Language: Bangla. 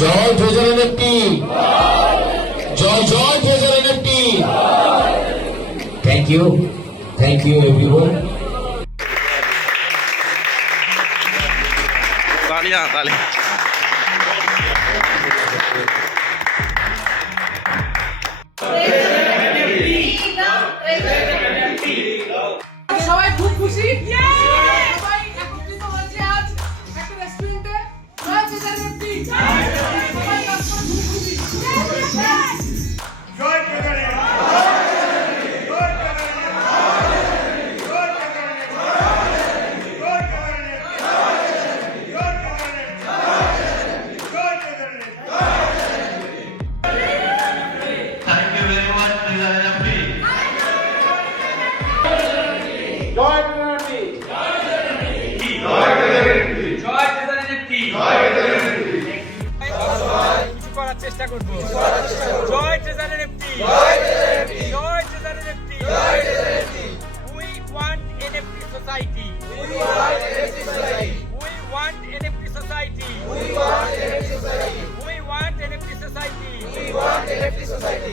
জয় ভোজনের একটি জয় জয় ভোজনের একটি thank you thank you everyone तालियां तालियां সবাই খুব খুশি জয় টিএনপি করার চেষ্টা করব জয় টিএনপি জয় জয় TNP Joy TNP we want NFT society society we want NFT society we want we want NFT society we want NFT society